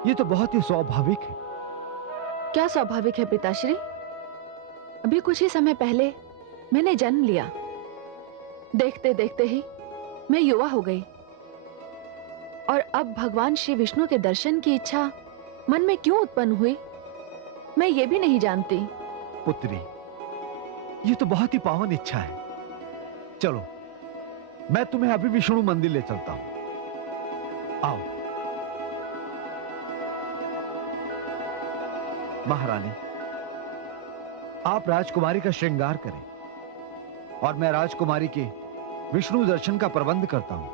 ये तो बहुत ही स्वाभाविक है। क्या स्वाभाविक है पिताश्री? अभी कुछ ही समय पहले मैंने जन्म लिया, देखते देखते ही मैं युवा हो गई, और अब भगवान श्री विष्णु के दर्शन की इच्छा मन में क्यों उत्पन्न हुई, मैं ये भी नहीं जानती। पुत्री, ये तो बहुत ही पावन इच्छा है। चलो, मैं तुम्हें अभी विष्णु मंदिर ले चलता हूं। आओ। महारानी, आप राजकुमारी का श्रृंगार करें और मैं राजकुमारी के विष्णु दर्शन का प्रबंध करता हूं।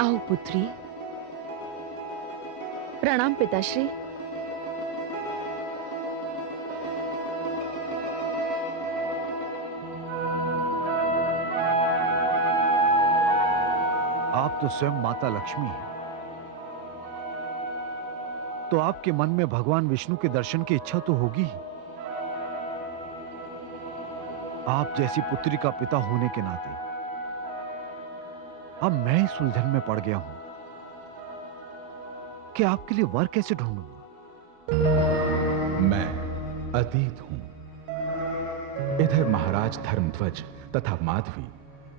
आओ पुत्री। प्रणाम पिताश्री। आप तो स्वयं माता लक्ष्मी हैं, तो आपके मन में भगवान विष्णु के दर्शन की इच्छा तो होगी ही। आप जैसी पुत्री का पिता होने के नाते अब मैं इस उलझन में पड़ गया हूं कि आपके लिए वर कैसे ढूंढूंगा। मैं अतीत हूं। इधर महाराज धर्मध्वज तथा माधवी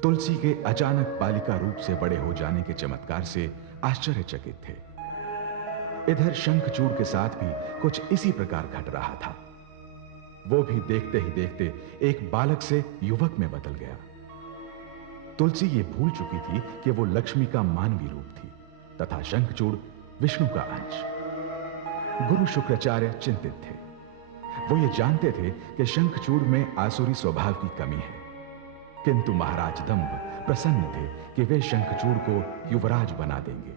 तुलसी के अचानक बालिका रूप से बड़े हो जाने के चमत्कार से आश्चर्यचकित थे। इधर शंखचूड़ के साथ भी कुछ इसी प्रकार घट रहा था। वो भी देखते ही देखते एक बालक से युवक में बदल गया। तुलसी ये भूल चुकी थी कि वो लक्ष्मी का मानवी रूप थी तथा शंखचूड़ विष्णु का अंश। गुरु शुक्राचार्य चिंतित थे। वो ये जानते थे कि शंखचूड़ में आसुरी स्वभाव की कमी है, किंतु महाराज दंभ प्रसन्न थे कि वे शंखचूड़ को युवराज बना देंगे।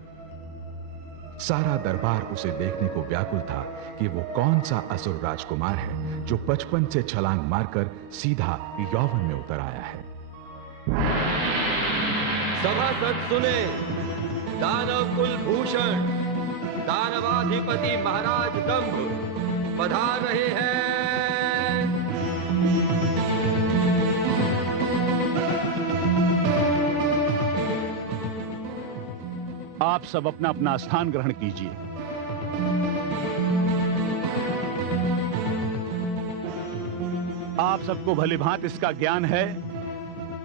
सारा दरबार उसे देखने को व्याकुल था कि वो कौन सा असुर राजकुमार है जो बचपन से छलांग मारकर सीधा यौवन में उतर आया है। सभासद सुने, दानव कुलभूषण दानवाधिपति महाराज दंभ पधार रहे हैं। आप सब अपना अपना स्थान ग्रहण कीजिए। आप सबको भलीभांति इसका ज्ञान है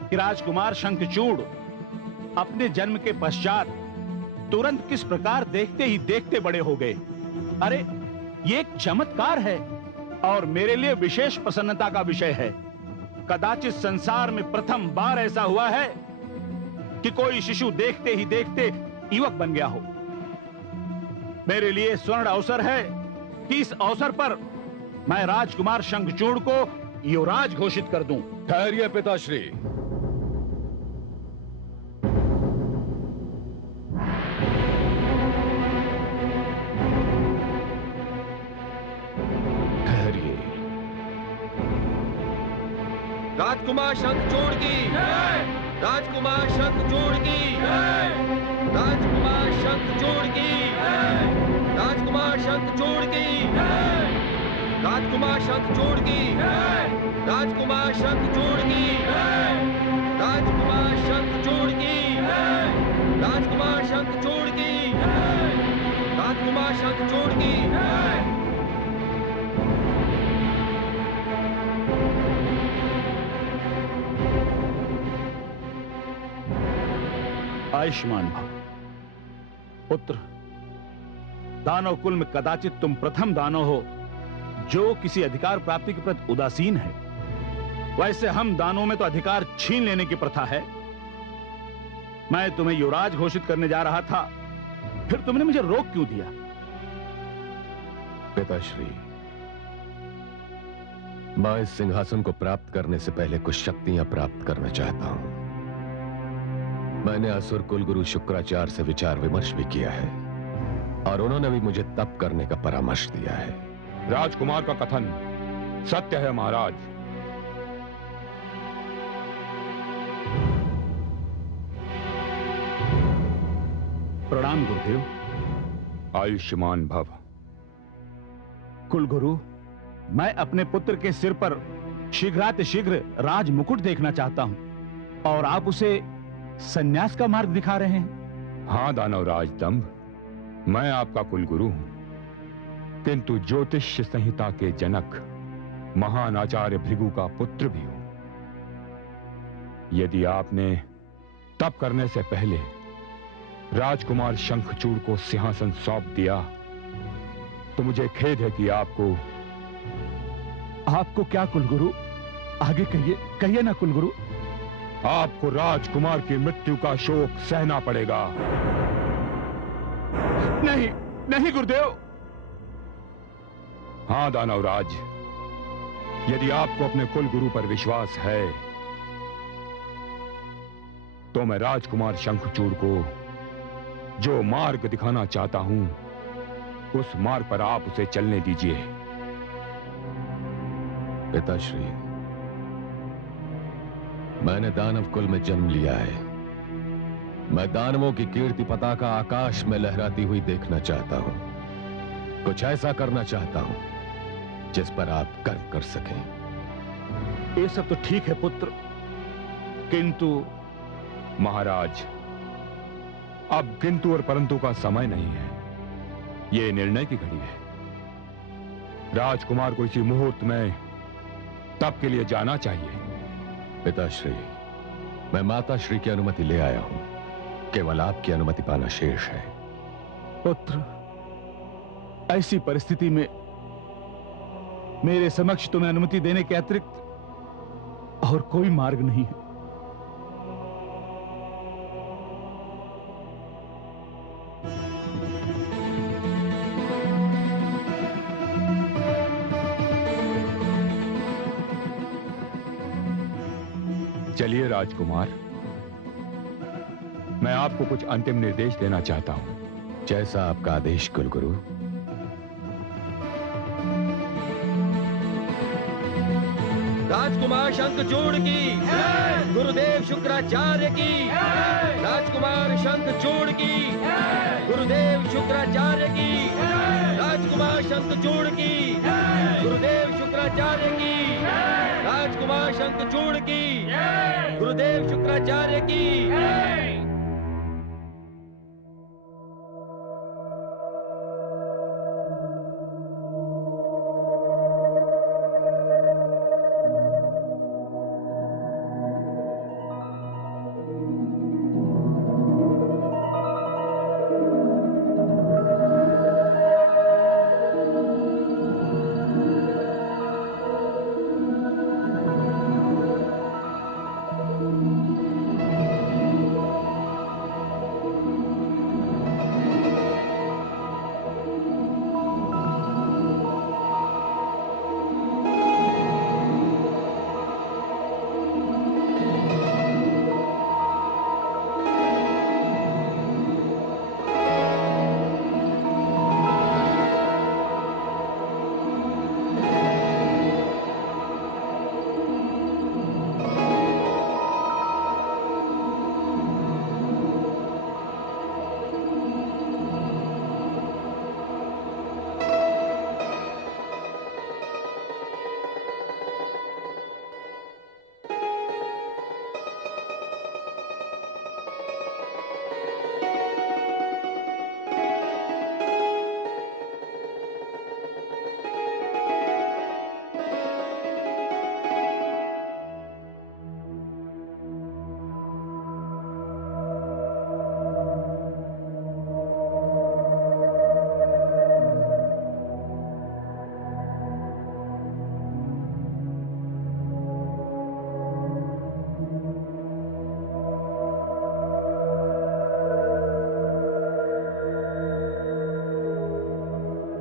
कि राजकुमार शंखचूड़ अपने जन्म के पश्चात तुरंत किस प्रकार देखते ही देखते बड़े हो गए। अरे ये एक चमत्कार है और मेरे लिए विशेष प्रसन्नता का विषय है। कदाचित संसार में प्रथम बार ऐसा हुआ है कि कोई शिशु देखते ही देखते युवक बन गया हो। मेरे लिए स्वर्ण अवसर है कि इस अवसर पर मैं राजकुमार शंखचूड़ को युवराज घोषित कर दूं। ठहरिए पिताश्री। ठहरिए। राजकुमार शंखचूड़ की जय। राजकुमार शंखचूड़ की जय। राजकुमार शंखचूड़ की जय। राजकुमार शंखचूड़ की जय। राजकुमार शंखचूड़ की जय। राजकुमार शंखचूड़ की जय। राजकुमार शंखचूड़ की जय। राजकुमार शंखचूड़ की जय। राजकुमार शंखचूड़ की जय। आयुष्मान भव। पुत्र, दानव कुल में कदाचित तुम प्रथम दानव हो जो किसी अधिकार प्राप्ति के प्रति उदासीन है। वैसे हम दानवों में तो अधिकार छीन लेने की प्रथा है। मैं तुम्हें युवराज घोषित करने जा रहा था, फिर तुमने मुझे रोक क्यों दिया? पिताश्री, मैं इस सिंहासन को प्राप्त करने से पहले कुछ शक्तियां प्राप्त करना चाहता हूं। मैंने असुर कुलगुरु शुक्राचार्य से विचार विमर्श भी किया है और उन्होंने भी मुझे तप करने का परामर्श दिया है। राजकुमार का कथन सत्य है महाराज। प्रणाम गुरुदेव। आयुष्मान भव। कुलगुरु, मैं अपने पुत्र के सिर पर शीघ्रातिशीघ्र राज मुकुट देखना चाहता हूं और आप उसे संन्यास का मार्ग दिखा रहे हैं। हाँ दानवराज दंभ, मैं आपका कुलगुरु हूं, किंतु ज्योतिष संहिता के जनक महान आचार्य भृगु का पुत्र भी हूं। यदि आपने तप करने से पहले राजकुमार शंखचूड़ को सिंहासन सौंप दिया तो मुझे खेद है कि आपको क्या कुलगुरु? आगे कहिए, कहिए ना कुलगुरु। आपको राजकुमार की मृत्यु का शोक सहना पड़ेगा। नहीं, नहीं गुरुदेव। हाँ दानवराज, यदि आपको अपने कुलगुरु पर विश्वास है तो मैं राजकुमार शंखचूड़ को जो मार्ग दिखाना चाहता हूं उस मार्ग पर आप उसे चलने दीजिए। पिताश्री, मैंने दानव कुल में जन्म लिया है। मैं दानवों की कीर्ति पताका आकाश में लहराती हुई देखना चाहता हूं। कुछ ऐसा करना चाहता हूं जिस पर आप गर्व कर सकें। ये सब तो ठीक है पुत्र, किंतु महाराज, अब किंतु और परंतु का समय नहीं है। यह निर्णय की घड़ी है। राजकुमार को इसी मुहूर्त में तब के लिए जाना चाहिए। पिताश्री, मैं माताश्री की अनुमति ले आया हूं। केवल आपकी अनुमति पाना शेष है। पुत्र, ऐसी परिस्थिति में मेरे समक्ष तुम्हें अनुमति देने के अतिरिक्त और कोई मार्ग नहीं है। चलिए राजकुमार, मैं आपको कुछ अंतिम निर्देश देना चाहता हूं। जैसा आपका आदेश कुलगुरु। राजकुमार शंखचूड़ की, गुरुदेव शुक्राचार्य की, राजकुमार शंखचूड़ की, गुरुदेव शुक्राचार्य की, राजकुमार शंखचूड़ की, गुरुदेव शुक्राचार्य की, राजकुमार शंखचूड़ की, गुरुदेव शुक्राचार्य की।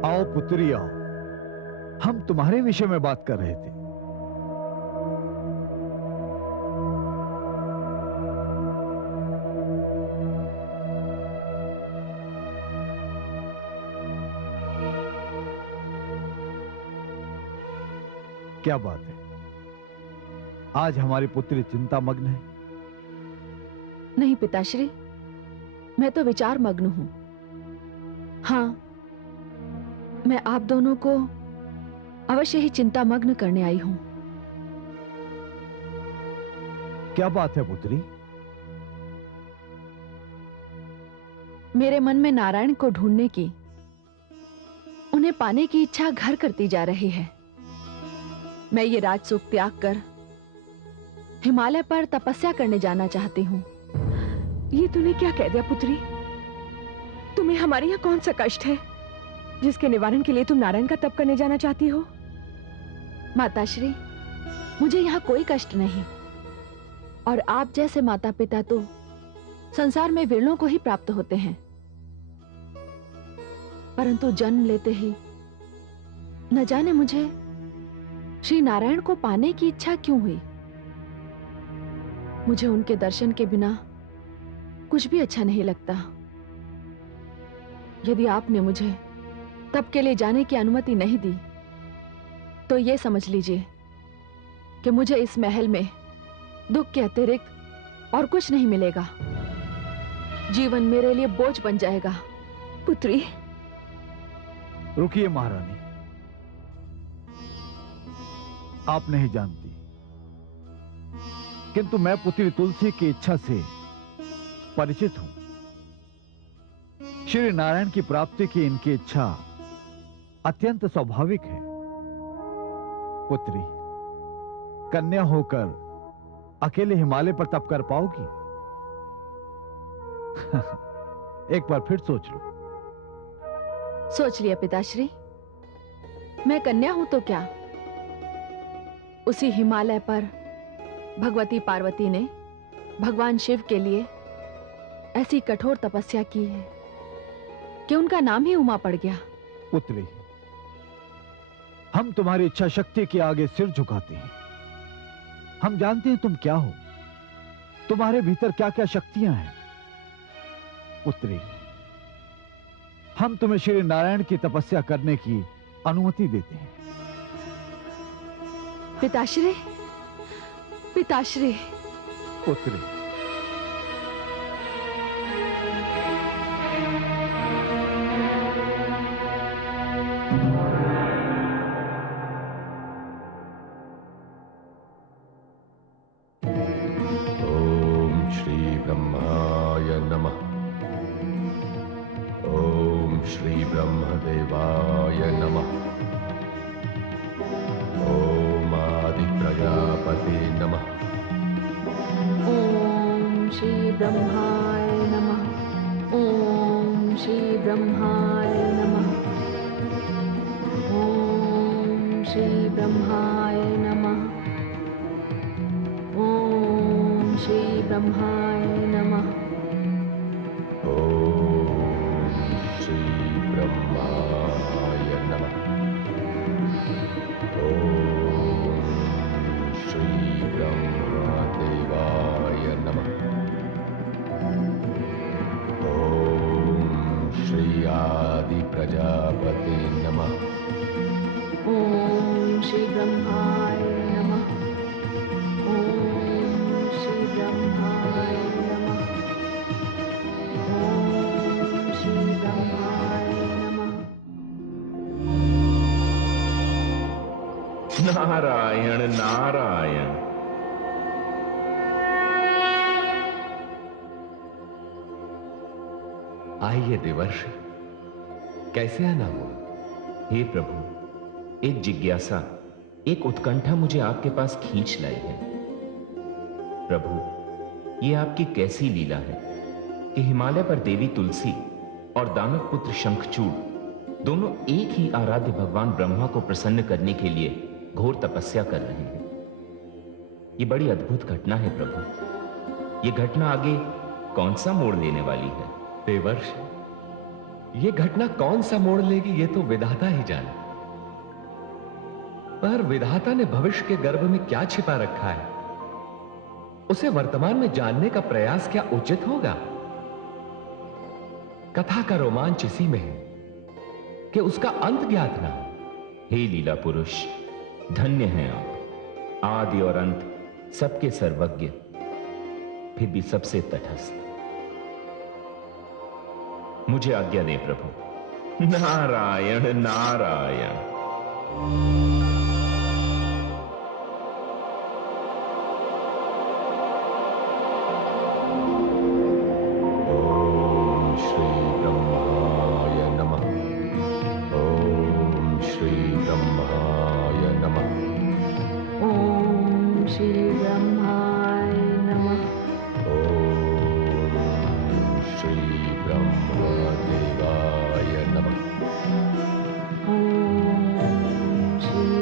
आओ पुत्री आओ, हम तुम्हारे विषय में बात कर रहे थे। क्या बात है, आज हमारी पुत्री चिंतामग्न है? नहीं पिताश्री, मैं तो विचार मग्न हूं। हाँ, मैं आप दोनों को अवश्य ही चिंता मग्न करने आई हूं। क्या बात है पुत्री? मेरे मन में नारायण को ढूंढने की, उन्हें पाने की इच्छा घर करती जा रही है। मैं ये राजसुख त्याग कर हिमालय पर तपस्या करने जाना चाहती हूँ। ये तूने क्या कह दिया पुत्री? तुम्हें हमारे यहाँ कौन सा कष्ट है जिसके निवारण के लिए तुम नारायण का तप करने जाना चाहती हो? माताश्री, मुझे यहाँ कोई कष्ट नहीं, और आप जैसे माता पिता तो संसार में विरलों को ही प्राप्त होते हैं, परंतु जन्म लेते ही न जाने मुझे श्री नारायण को पाने की इच्छा क्यों हुई। मुझे उनके दर्शन के बिना कुछ भी अच्छा नहीं लगता। यदि आपने मुझे तप के लिए जाने की अनुमति नहीं दी तो ये समझ लीजिए कि मुझे इस महल में दुख के अतिरिक्त और कुछ नहीं मिलेगा। जीवन मेरे लिए बोझ बन जाएगा। पुत्री, रुकिए महारानी, आप नहीं जानती, किंतु मैं पुत्री तुलसी की इच्छा से परिचित हूं। श्री नारायण की प्राप्ति की इनकी इच्छा अत्यंत स्वाभाविक है। पुत्री, कन्या होकर अकेले हिमालय पर तप कर पाओगी? एक बार फिर सोच लो। सोच लिया पिताश्री। मैं कन्या हूं तो क्या, उसी हिमालय पर भगवती पार्वती ने भगवान शिव के लिए ऐसी कठोर तपस्या की है कि उनका नाम ही उमा पड़ गया। पुत्री, हम तुम्हारी इच्छा शक्ति के आगे सिर झुकाते हैं। हम जानते हैं तुम क्या हो, तुम्हारे भीतर क्या क्या शक्तियां हैं। पुत्री, हम तुम्हें श्री नारायण की तपस्या करने की अनुमति देते हैं। पिताश्री, पिताश्री। पुत्री, ओम श्री ब्रह्माय नमः। ओम श्री ब्रह्मदेवाय नमः। ओम आदि प्रजापते नमः। ओम श्री ब्रह्माय नमः। ओम श्री ब्रह्माय नमः। ओम श्री ब्रह्माय नमः। ओम श्री ब्रह्माय नमः। ओम श्री ब्रह्माय नमः। ओम श्री ब्रह्मदेवाय नमः। ओम श्री आदि प्रजापते नमः। ओम श्री ब्रह्माय नमः। ओम श्री ब्रह्माय नमः। ओम श्री ब्रह्माय नमः। नारायण नारायण। आइए देवर्षि, कैसे आना हुआ? हे प्रभु, एक जिज्ञासा, एक उत्कंठा मुझे आपके पास खींच लाई है। प्रभु, ये आपकी कैसी लीला है कि हिमालय पर देवी तुलसी और दानव पुत्र शंखचूड़ दोनों एक ही आराध्य भगवान ब्रह्मा को प्रसन्न करने के लिए घोर तपस्या कर रहे हैं। ये बड़ी अद्भुत घटना है प्रभु। ये घटना आगे कौन सा मोड़ लेने वाली है? देवर्षि, ये घटना कौन सा मोड़ लेगी ये तो विधाता ही जाने। पर विधाता ने भविष्य के गर्भ में क्या छिपा रखा है, उसे वर्तमान में जानने का प्रयास क्या उचित होगा? कथा का रोमांच इसी में है कि उसका अंत ज्ञात ना हो। हे लीला पुरुष, धन्य हैं आप, आदि और अंत सबके सर्वज्ञ, फिर भी सबसे तटस्थ। मुझे आज्ञा दे प्रभु। नारायण नारायण। ओम श्री ब्रह्माय नमः। ओम श्री ब्रह्माय नमः। ओम श्री ब्रह्माय नमः। ओम श्री ब्रह्मदेवाय नमः। ओम श्री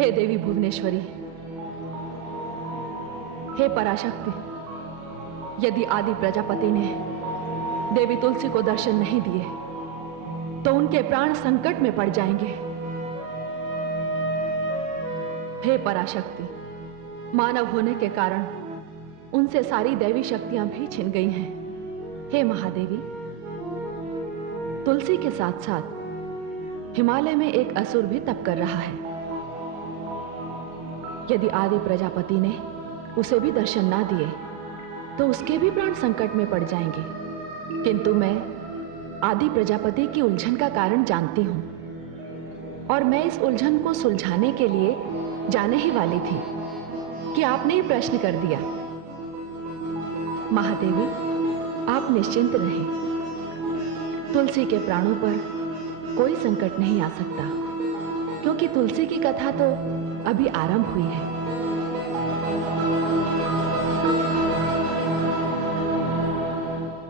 हे देवी भुवनेश्वरी, हे पराशक्ति, यदि आदि प्रजापति ने देवी तुलसी को दर्शन नहीं दिए तो उनके प्राण संकट में पड़ जाएंगे। हे पराशक्ति, मानव होने के कारण उनसे सारी दैवी शक्तियां भी छिन गई हैं। हे महादेवी, तुलसी के साथ साथ हिमालय में एक असुर भी तप कर रहा है। यदि आदि प्रजापति ने उसे भी दर्शन ना दिए तो उसके भी प्राण संकट में पड़ जाएंगे। किंतु मैं आदि प्रजापति की उलझन का कारण जानती हूं और मैं इस उलझन को सुलझाने के लिए जाने ही वाली थी कि आपने ये प्रश्न कर दिया। महादेवी, आप निश्चिंत रहें, तुलसी के प्राणों पर कोई संकट नहीं आ सकता, क्योंकि तुलसी की कथा तो अभी आरंभ हुई है।